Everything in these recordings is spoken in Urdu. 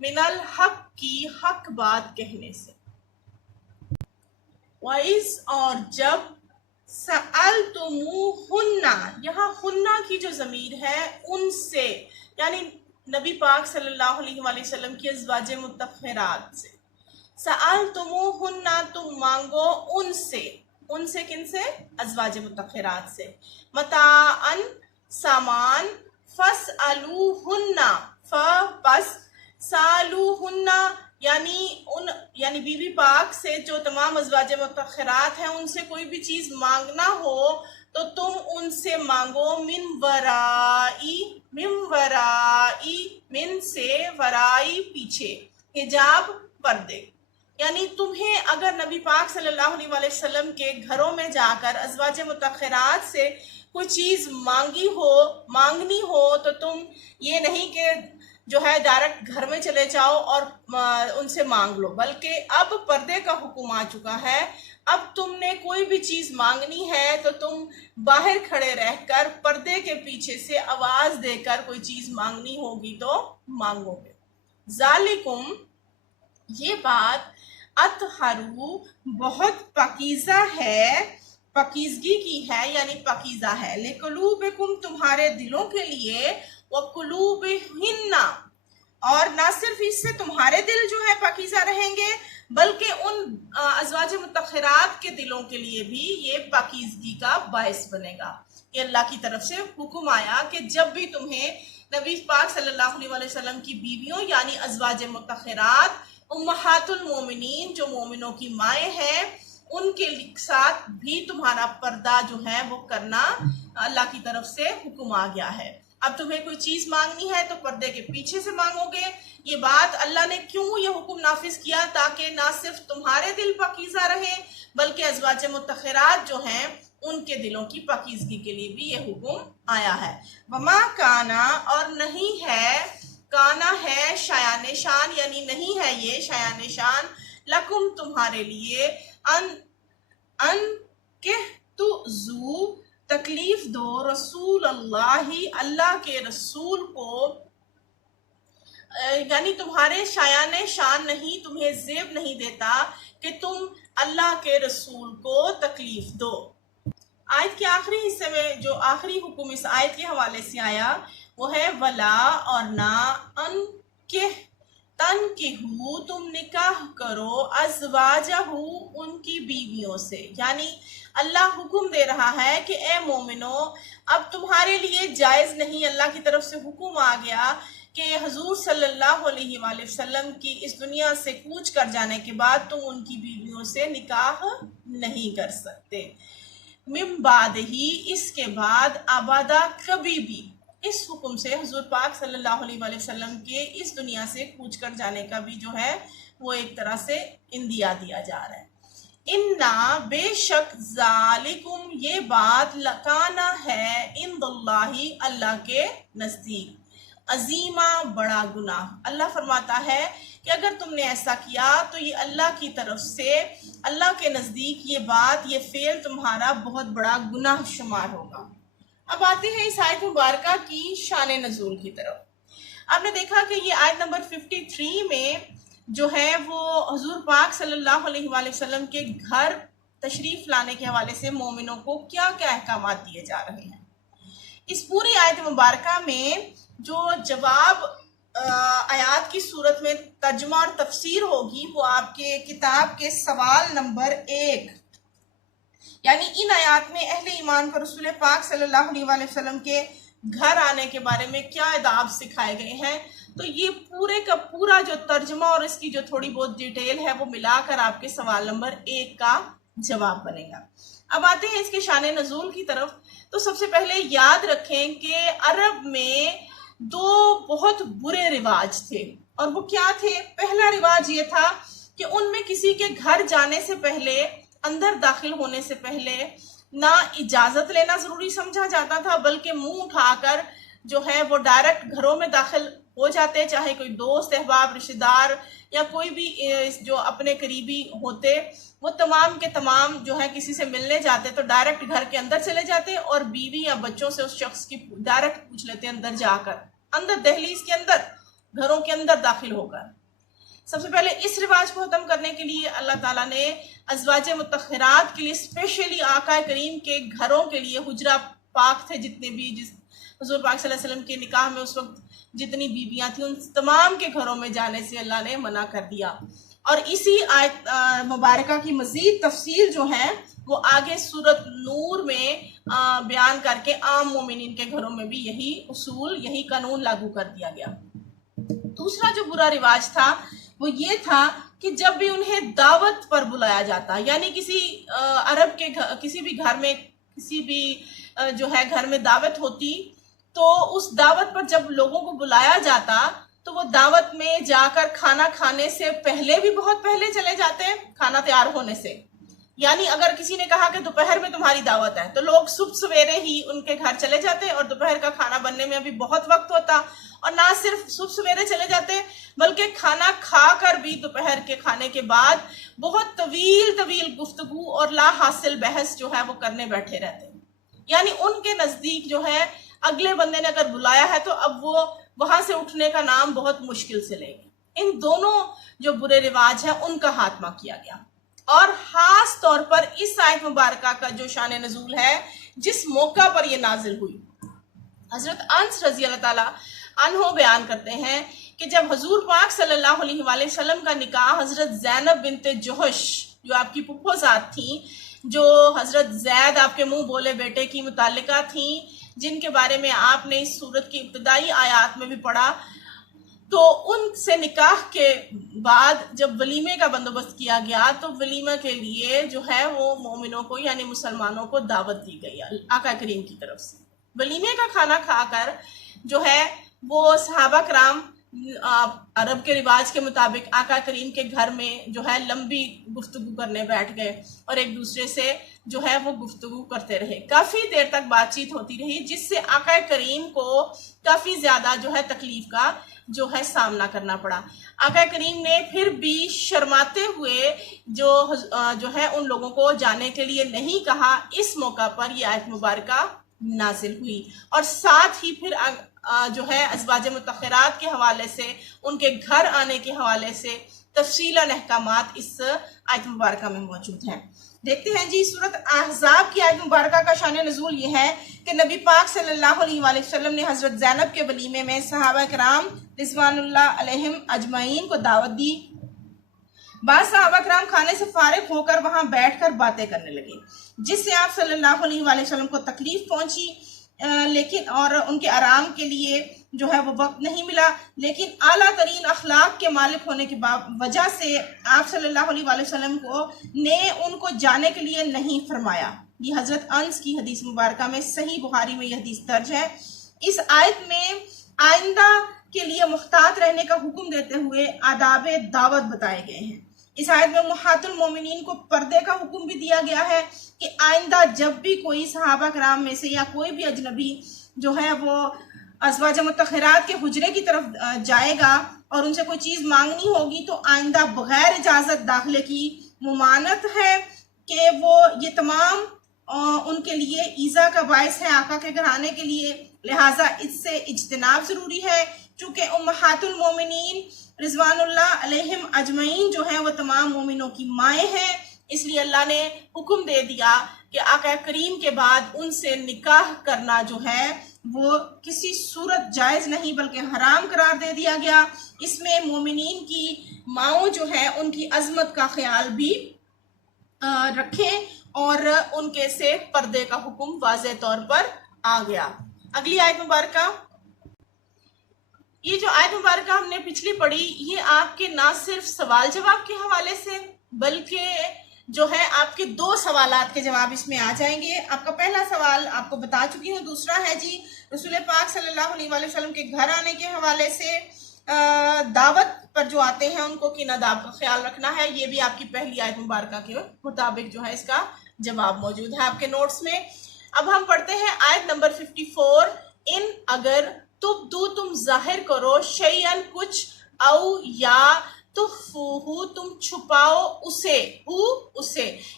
من الحق کی حق بات کہنے سے۔ وَإِذْ اور جب سَأَلْتُمُوهُنَّ یہاں ہنہ کی جو ضمیر ہے ان سے یعنی نبی پاک صلی اللہ علیہ وآلہ وسلم کی ازواج مطہرات سے، سَأَلْتُمُوهُنَّ تم مانگو ان سے کن سے؟ ازواج مطہرات سے، متاعًا سامان، فَاسْأَلُوهُنَّ پس سَأَلُوهُنَّ یعنی بی بی پاک سے جو تمام ازواج مطہرات ہیں ان سے کوئی بھی چیز مانگنا ہو تو تم ان سے مانگو من سے ورائی پیچھے، حجاب پردے، یعنی تمہیں اگر نبی پاک صلی اللہ علیہ وآلہ وسلم کے گھروں میں جا کر ازواج مطہرات سے کوئی چیز مانگنی ہو تو تم یہ نہیں کہ جو ہے ڈائریکٹ گھر میں چلے جاؤ اور ان سے مانگ لو، بلکہ اب پردے کا حکم آ چکا ہے۔ اب تم نے کوئی بھی چیز مانگنی ہے تو تم باہر کھڑے رہ کر پردے کے پیچھے سے آواز دے کر کوئی چیز مانگنی ہوگی تو مانگو گے۔ ذالکم یہ بات اطہرو بہت پاکیزہ ہے، پاکیزگی کی ہے یعنی پاکیزہ ہے، لقلوبکم تمہارے دلوں کے لیے، وقلوبہن اور نہ صرف اس سے تمہارے دل جو ہے پاکیزہ رہیں گے بلکہ ان ازواج مطہرات کے دلوں کے لیے بھی یہ پاکیزگی کا باعث بنے گا۔ یہ اللہ کی طرف سے حکم آیا کہ جب بھی تمہیں نبی پاک صلی اللہ علیہ وآلہ وسلم کی بیویوں یعنی ازواج مطہرات امہات المومنین جو مومنوں کی مائیں ہیں ان کے ساتھ بھی تمہارا پردہ جو ہے وہ کرنا اللہ کی طرف سے حکم آ گیا ہے۔ اب تمہیں کوئی چیز مانگنی ہے تو پردے کے پیچھے سے مانگو گے۔ یہ بات اللہ نے کیوں یہ حکم نافذ کیا؟ تاکہ نہ صرف تمہارے دل پاکیزہ رہیں بلکہ ازواج مطہرات جو ہیں ان کے دلوں کی پاکیزگی کے لیے بھی یہ حکم آیا ہے۔ وما کانا اور نہیں ہے، کانا ہے شایان شان یعنی نہیں ہے یہ شایان شان، لکم تمہارے لیے، ان کہ تؤذوا تکلیف دو رسول اللہ کے رسول کو، یعنی تمہارے شایان شان نہیں، تمہیں زیب نہیں دیتا کہ تم اللہ کے رسول کو تکلیف دو۔ آیت کے آخری حصے میں جو آخری حکم اس آیت کے حوالے سے آیا وہ ہے ولا اور نہ، ان کہ تنکحوا تم نکاح کرو، ازواجہ ان کی بیویوں سے، یعنی اللہ حکم دے رہا ہے کہ اے مومنو اب تمہارے لیے جائز نہیں، اللہ کی طرف سے حکم آ گیا کہ حضور صلی اللہ علیہ وآلہ وسلم کی اس دنیا سے کوچ کر جانے کے بعد تم ان کی بیویوں سے نکاح نہیں کر سکتے، من بعد ہی اس کے بعد، ابدا کبھی بھی۔ اس حکم سے حضور پاک صلی اللہ علیہ وآلہ وسلم کے اس دنیا سے کوچ کر جانے کا بھی جو ہے وہ ایک طرح سے اندیا دیا جا رہا ہے۔ انا بے شک ذالکم یہ بات لکانا ہے عند اللہ اللہ کے نزدیک، عظیمہ بڑا گناہ۔ اللہ فرماتا ہے کہ اگر تم نے ایسا کیا تو یہ اللہ کی طرف سے اللہ کے نزدیک یہ بات یہ فعل تمہارا بہت بڑا گناہ شمار ہوگا۔ اب آتے ہیں اس آیت مبارکہ کی شان نزول کی طرف۔ آپ نے دیکھا کہ یہ آیت نمبر 53 میں جو ہے وہ حضور پاک صلی اللہ علیہ وآلہ وسلم کے گھر تشریف لانے کے حوالے سے مومنوں کو کیا کیا احکامات دیے جا رہے ہیں۔ اس پوری آیت مبارکہ میں جو جواب آیات کی صورت میں ترجمہ اور تفسیر ہوگی وہ آپ کے کتاب کے سوال نمبر 1، یعنی ان آیات میں اہل ایمان کو رسول پاک صلی اللہ علیہ وآلہ وسلم کے گھر آنے کے بارے میں کیا آداب سکھائے گئے ہیں، تو یہ پورے کا پورا جو ترجمہ اور اس کی جو تھوڑی بہت ڈیٹیل ہے وہ ملا کر آپ کے سوال نمبر 1 کا جواب بنے گا۔ اب آتے ہیں اس کے شان نزول کی طرف۔ تو سب سے پہلے یاد رکھیں کہ عرب میں 2 بہت برے رواج تھے، اور وہ کیا تھے؟ پہلا رواج یہ تھا کہ ان میں کسی کے گھر جانے سے پہلے، اندر داخل ہونے سے پہلے نہ اجازت لینا ضروری سمجھا جاتا تھا بلکہ منہ اٹھا کر جو ہے وہ ڈائریکٹ گھروں میں داخل ہو جاتے، چاہے کوئی دوست احباب رشتہ دار یا کوئی بھی جو اپنے قریبی ہوتے وہ تمام کے تمام جو ہے کسی سے ملنے جاتے تو ڈائریکٹ گھر کے اندر چلے جاتے اور بیوی یا بچوں سے اس شخص کی ڈائریکٹ پوچھ لیتے اندر جا کر۔ اندر دہلیز کے اندر گھروں کے اندر داخل ہو کر. سب سے پہلے اس رواج کو ختم کرنے کے لیے اللہ تعالیٰ نے ازواج مطہرات کے لیے اسپیشلی آقا کریم کے گھروں کے لیے حجرہ پاک تھے جتنے بھی، جس حضور پاک صلی اللہ علیہ وسلم کے نکاح میں اس وقت جتنی بیویاں تھیں ان تمام کے گھروں میں جانے سے اللہ نے منع کر دیا. اور اسی آیت مبارکہ کی مزید تفصیل جو ہے وہ آگے سورۃ نور میں بیان کر کے عام مومنین کے گھروں میں بھی یہی اصول، یہی قانون لاگو کر دیا گیا. دوسرا جو برا رواج تھا وہ یہ تھا کہ جب بھی انہیں دعوت پر بلایا جاتا، یعنی کسی عرب کے کسی بھی گھر میں، کسی بھی جو ہے گھر میں دعوت ہوتی، تو اس دعوت پر جب لوگوں کو بلایا جاتا تو وہ دعوت میں جا کر کھانا کھانے سے پہلے بھی بہت پہلے چلے جاتے ہیں، کھانا تیار ہونے سے. یعنی اگر کسی نے کہا کہ دوپہر میں تمہاری دعوت ہے تو لوگ صبح سویرے ہی ان کے گھر چلے جاتے، اور دوپہر کا کھانا بننے میں ابھی بہت وقت ہوتا، اور نہ صرف صبح سویرے چلے جاتے بلکہ کھانا کھا کر بھی دوپہر کے کھانے کے بعد بہت طویل گفتگو اور لا حاصل بحث جو ہے وہ کرنے بیٹھے رہتے. یعنی ان کے نزدیک جو ہے اگلے بندے نے اگر بلایا ہے تو اب وہ وہاں سے اٹھنے کا نام بہت مشکل سے لے گے. ان دونوں جو برے رواج ہیں ان کا خاتمہ کیا گیا. اور خاص طور پر اس آیت مبارکہ کا جو شان نزول ہے جس موقع پر یہ نازل ہوئی، حضرت انس رضی اللہ تعالیٰ عنہ بیان کرتے ہیں کہ جب حضور پاک صلی اللہ علیہ وآلہ وسلم کا نکاح حضرت زینب بنت جوہش جو آپ کی پھپھو ذات تھیں، جو حضرت زید آپ کے منہ بولے بیٹے کی متعلقہ تھیں، جن کے بارے میں آپ نے اس سورت کی ابتدائی آیات میں بھی پڑھا، تو ان سے نکاح کے بعد جب ولیمے کا بندوبست کیا گیا تو ولیمہ کے لیے جو ہے وہ مومنوں کو یعنی مسلمانوں کو دعوت دی گئی آقا کریم کی طرف سے. ولیمے کا کھانا کھا کر جو ہے وہ صحابہ کرام عرب کے رواج کے مطابق آقا کریم کے گھر میں جو ہے لمبی گفتگو کرنے بیٹھ گئے اور ایک دوسرے سے جو ہے وہ گفتگو کرتے رہے. کافی دیر تک بات چیت ہوتی رہی جس سے آقا کریم کو کافی زیادہ جو ہے تکلیف کا جو ہے سامنا کرنا پڑا. آقا کریم نے پھر بھی شرماتے ہوئے جو ہے ان لوگوں کو جانے کے لیے نہیں کہا. اس موقع پر یہ آیت مبارکہ نازل ہوئی اور ساتھ ہی پھر جو ہے ازواج مطہرات کے حوالے سے، ان کے گھر آنے کے حوالے سے تفصیلاً احکامات اس آیت مبارکہ میں موجود ہیں. دیکھتے ہیں جی سورۃ احزاب کی آیت مبارکہ کا شان نزول یہ ہے کہ نبی پاک صلی اللہ علیہ وآلہ وسلم نے حضرت زینب کے ولیمے میں صحابہ کرام رضوان اللہ علیہم اجمعین کو دعوت دی. بعض صحابہ کرام کھانے سے فارغ ہو کر وہاں بیٹھ کر باتیں کرنے لگے جس سے آپ صلی اللہ علیہ وآلہ وسلم کو تکلیف پہنچی، لیکن اور ان کے آرام کے لیے جو ہے وہ وقت نہیں ملا. لیکن اعلیٰ ترین اخلاق کے مالک ہونے کی وجہ سے آپ صلی اللہ علیہ وآلہ وسلم نے ان کو جانے کے لیے نہیں فرمایا. یہ حضرت انس کی حدیث مبارکہ میں صحیح بخاری میں یہ حدیث درج ہے. اس آیت میں آئندہ کے لیے محتاط رہنے کا حکم دیتے ہوئے آداب دعوت بتائے گئے ہیں. اس آیت میں امہات المومنین کو پردے کا حکم بھی دیا گیا ہے کہ آئندہ جب بھی کوئی صحابہ کرام میں سے یا کوئی بھی اجنبی جو ہے وہ ازواج مطہرات کے حجرے کی طرف جائے گا اور ان سے کوئی چیز مانگنی ہوگی تو آئندہ بغیر اجازت داخلے کی ممانعت ہے کہ وہ یہ تمام ان کے لیے ایذا کا باعث ہے آقا کے گھر آنے کے لیے، لہٰذا اس سے اجتناب ضروری ہے. چونکہ امہات المومنین رضوان اللہ علیہم اجمعین جو ہیں وہ تمام مومنوں کی مائیں ہیں، اس لیے اللہ نے حکم دے دیا کہ آقا کریم کے بعد ان سے نکاح کرنا جو ہے وہ کسی صورت جائز نہیں بلکہ حرام قرار دے دیا گیا. اس میں مومنین کی ماؤں جو ہے ان کی عظمت کا خیال بھی رکھیں اور ان کے سے پردے کا حکم واضح طور پر آ گیا. اگلی آیت مبارکہ، یہ جو آیت مبارکہ ہم نے پچھلی پڑھی یہ آپ کے نہ صرف سوال جواب کے حوالے سے بلکہ جو ہے آپ کے دو سوالات کے جواب اس میں آ جائیں گے. آپ کا پہلا سوال آپ کو بتا چکی ہوں، دوسرا ہے جی رسول پاک صلی اللہ علیہ وآلہ وسلم کے گھر آنے کے حوالے سے دعوت پر جو آتے ہیں ان کو کن آداب کا خیال رکھنا ہے. یہ بھی آپ کی پہلی آیت مبارکہ کے مطابق جو ہے اس کا جواب موجود ہے آپ کے نوٹس میں. اب ہم پڑھتے ہیں آیت نمبر 54. ان اگر تم ظاہر کرو شیئن کچھ او یا تخفوہ تم چھپاؤ اسے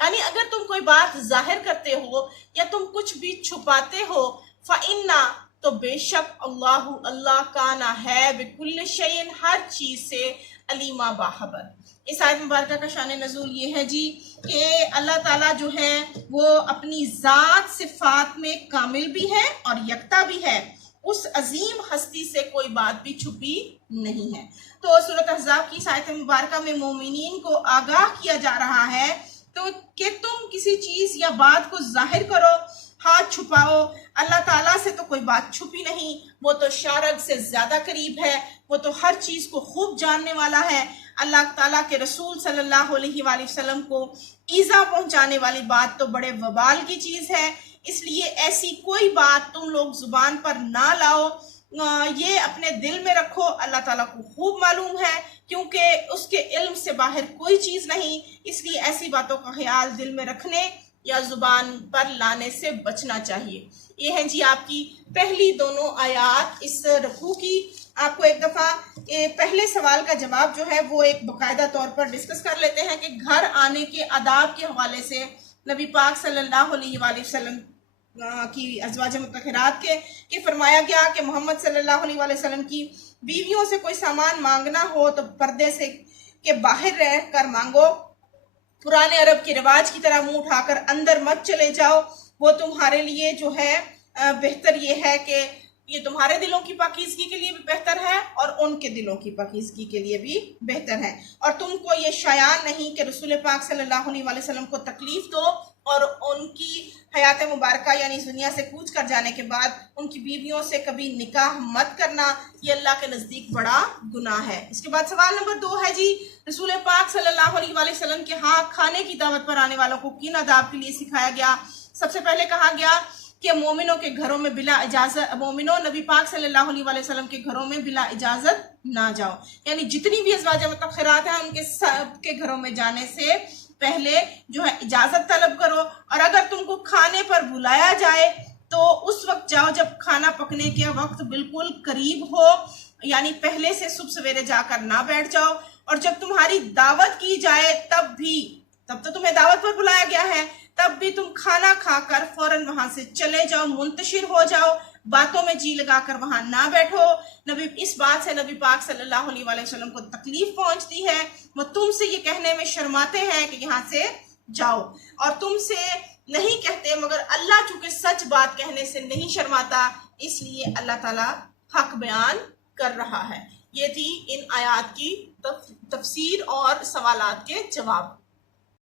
یعنی اگر تم کوئی بات ظاہر کرتے ہو یا تم کچھ بھی چھپاتے ہو فإنا تو بے شک اللہ کانا ہے بکل شیء ہر چیز سے علیما باخبر۔ اس آیت مبارکہ کا شان نزول یہ ہے جی کہ اللہ تعالیٰ جو ہے وہ اپنی ذات صفات میں کامل بھی ہے اور یکتا بھی ہے، اس عظیم ہستی سے کوئی بات بھی چھپی نہیں ہے۔ تو سورۃ احزاب کی اس آیت مبارکہ میں مومنین کو آگاہ کیا جا رہا ہے تو کہ تم کسی چیز یا بات کو ظاہر کرو، ہاتھ چھپاؤ، اللہ تعالیٰ سے تو کوئی بات چھپی نہیں، وہ تو شارگ سے زیادہ قریب ہے، وہ تو ہر چیز کو خوب جاننے والا ہے۔ اللہ تعالیٰ کے رسول صلی اللہ علیہ وآلہ وسلم کو ایذا پہنچانے والی بات تو بڑے وبال کی چیز ہے، اس لیے ایسی کوئی بات تم لوگ زبان پر نہ لاؤ، یہ اپنے دل میں رکھو۔ اللہ تعالیٰ کو خوب معلوم ہے کیونکہ اس کے علم سے باہر کوئی چیز نہیں، اس لیے ایسی باتوں کا خیال دل میں رکھنے یا زبان پر لانے سے بچنا چاہیے۔ یہ ہیں جی آپ کی پہلی دونوں آیات اس رکوع کی۔ آپ کو ایک دفعہ پہلے سوال کا جواب جو ہے وہ ایک باقاعدہ طور پر ڈسکس کر لیتے ہیں کہ گھر آنے کے آداب کے حوالے سے نبی پاک صلی اللہ علیہ وآلہ وسلم کی ازواج مطہرات کے فرمایا گیا کہ محمد صلی اللہ علیہ وآلہ وسلم کی بیویوں سے کوئی سامان مانگنا ہو تو پردے سے کے باہر رہ کر مانگو، پرانے عرب کے رواج کی طرح منہ اٹھا کر اندر مت چلے جاؤ، وہ تمہارے لیے جو ہے بہتر یہ ہے کہ یہ تمہارے دلوں کی پاکیزگی کے لیے بھی بہتر ہے اور ان کے دلوں کی پاکیزگی کے لیے بھی بہتر ہے، اور تم کو یہ شایان نہیں کہ رسول پاک صلی اللہ علیہ وآلہ وسلم کو تکلیف دو اور ان کی حیات مبارکہ یعنی اس دنیا سے کوچ کر جانے کے بعد ان کی بیویوں سے کبھی نکاح مت کرنا، یہ اللہ کے نزدیک بڑا گناہ ہے۔ اس کے بعد سوال نمبر 2 ہے جی رسول پاک صلی اللہ علیہ وآلہ وسلم کے ہاں کھانے کی دعوت پر آنے والوں کو کن آداب کے لیے سکھایا گیا؟ سب سے پہلے کہا گیا کہ مومنوں کے گھروں میں بلا اجازت، مومنوں نبی پاک صلی اللہ علیہ وآلہ وسلم کے گھروں میں بلا اجازت نہ جاؤ، یعنی جتنی بھی ازواج مطہرات ہیں ان کے سب کے گھروں میں جانے سے پہلے جو ہے اجازت طلب کرو، اور اگر تم کو کھانے پر بلایا جائے تو اس وقت جاؤ جب کھانا پکنے کے وقت بالکل قریب ہو، یعنی پہلے سے صبح سویرے جا کر نہ بیٹھ جاؤ، اور جب تمہاری دعوت کی جائے تب تو تمہیں دعوت پر بلایا گیا ہے، تب بھی تم کھانا کھا کر فوراً وہاں سے چلے جاؤ، منتشر ہو جاؤ، باتوں میں جی لگا کر وہاں نہ بیٹھو۔ اس بات سے نبی پاک صلی اللہ علیہ وآلہ وسلم کو تکلیف پہنچتی ہے، وہ تم سے یہ کہنے میں شرماتے ہیں کہ یہاں سے جاؤ، اور تم سے نہیں کہتے، مگر اللہ چونکہ سچ بات کہنے سے نہیں شرماتا اس لیے اللہ تعالیٰ حق بیان کر رہا ہے۔ یہ تھی ان آیات کی تفسیر اور سوالات کے جواب۔